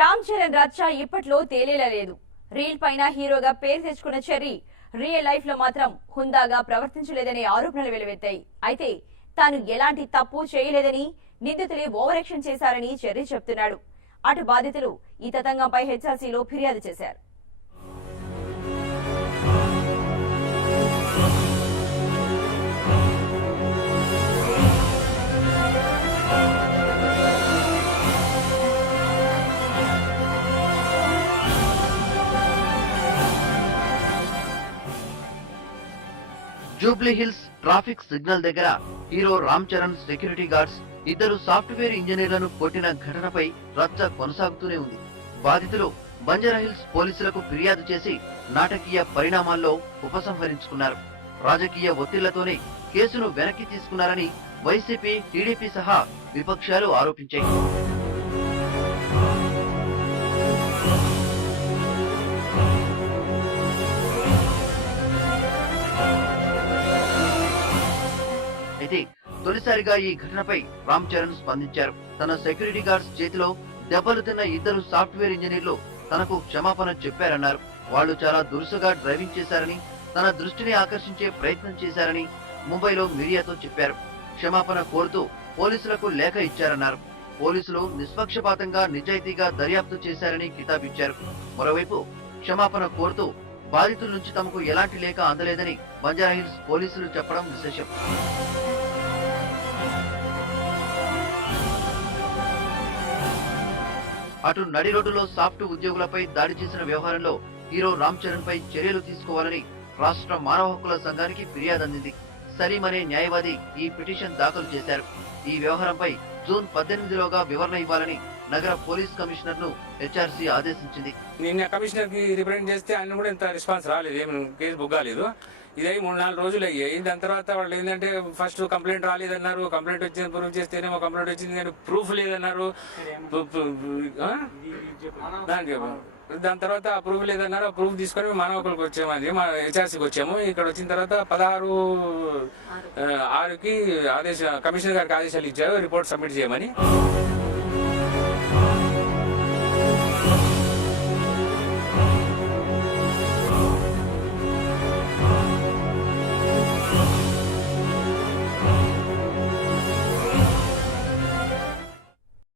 రామ్ చరణ్ రచ్చ ఇప్పట్లో తేలేలా లేదు. రీల్ పైన హీరోగా పేరు తెచ్చుకున్న చెర్రీ రియల్ లైఫ్ లో మాత్రం హుందాగా ప్రవర్తించలేదనే ఆరోపణలు వెలువెత్తాయి. అయితే తాను ఎలాంటి తప్పు చేయలేదని, నిందితులే ఓవర్ యాక్షన్ చేశారని చెర్రీ చెప్తున్నాడు. అటు బాధితులు ఈ తతంగంపై హెచ్ఆర్సీలో ఫిర్యాదు చేశారు. జూబ్లీ హిల్స్ ట్రాఫిక్ సిగ్నల్ దగ్గర hero Ram Charan security guards ఇద్దరు సాఫ్ట్వేర్ ఇంజనీర్లను కొట్టిన ఘటనపై రచ్చ కొనసాగుతూనే ఉంది. బాధితులు బంజారాహిల్స్ పోలీసులకు ఫిర్యాదు చేసి నాటకీయ పరిణామాల్లో ఉపసంహరించుకున్నారు. రాజకీయ ఒత్తిళ్లతోనే కేసును వెనక్కి తీసుకున్నారని వైసీపీ, టీడీపీ సహా విపక్షాలు ఆరోపించాయి. అయితే తొలిసారిగా ఈ ఘటనపై రామ్ చరణ్ స్పందించారు. తన సెక్యూరిటీ గార్డ్స్ చేతిలో దెబ్బలు తిన్న ఇద్దరు సాఫ్ట్వేర్ ఇంజనీర్లు తనకు క్షమాపణ చెప్పారన్నారు. వాళ్లు చాలా దురుసుగా డ్రైవింగ్ చేశారని, తన దృష్టిని ఆకర్షించే ప్రయత్నం చేశారని ముంబైలో మీడియాతో చెప్పారు. క్షమాపణ కోరుతూ పోలీసులకు లేఖ ఇచ్చారన్నారు. పోలీసులు నిష్పక్షపాతంగా, నిజాయితీగా దర్యాప్తు చేశారని కితాబిచ్చారు. మరోవైపు క్షమాపణ కోరుతూ బాధితుల నుంచి తమకు ఎలాంటి లేఖ అందలేదని బంజారాహిల్స్ పోలీసులు చెప్పడం విశేషం. అటు నడి రోడ్డులో సాఫ్ట్ ఉద్యోగులపై దాడి చేసిన వ్యవహారంలో హీరో రామ్ చరణ్ పై చర్యలు తీసుకోవాలని రాష్ట్ర మానవ హక్కుల సంఘానికి ఫిర్యాదు అందింది. సలీం అనే న్యాయవాది ఈ పిటిషన్ దాఖలు చేశారు. ఈ వ్యవహారంపై జూన్ 18లోగా వివరణ ఇవ్వాలని నగర పోలీస్ కమిషనర్ ను హెచ్ఆర్సీ ఆదేశించింది. నిన్న కమిషనర్ కి రిప్రజెంట్ చేస్తే ఆయన కూడా ఇంత రెస్పాన్స్ రాలేదు, ఏమి కేసు బుగ్గాలేదు. ఇదే 3-4 రోజులు అయ్యాయి. దాని తర్వాత వాళ్ళు ఏంటంటే ఫస్ట్ కంప్లైంట్ రాలేదన్నారు, కంప్లైంట్ వచ్చింది ప్రూఫ్ చేస్తేనేమో కంప్లైంట్ వచ్చింది కానీ ప్రూఫ్ లేదన్నారు. దాని తర్వాత ఆ ప్రూఫ్ లేదన్నారు. ఆ ప్రూఫ్ తీసుకొని మానవ హక్కులకు వచ్చాము, అది మా హెచ్ఆర్సీకి వచ్చాము. ఇక్కడ వచ్చిన తర్వాత 16/6కి కమిషనర్ గారికి ఆదేశాలు ఇచ్చారు రిపోర్ట్ సబ్మిట్ చేయమని.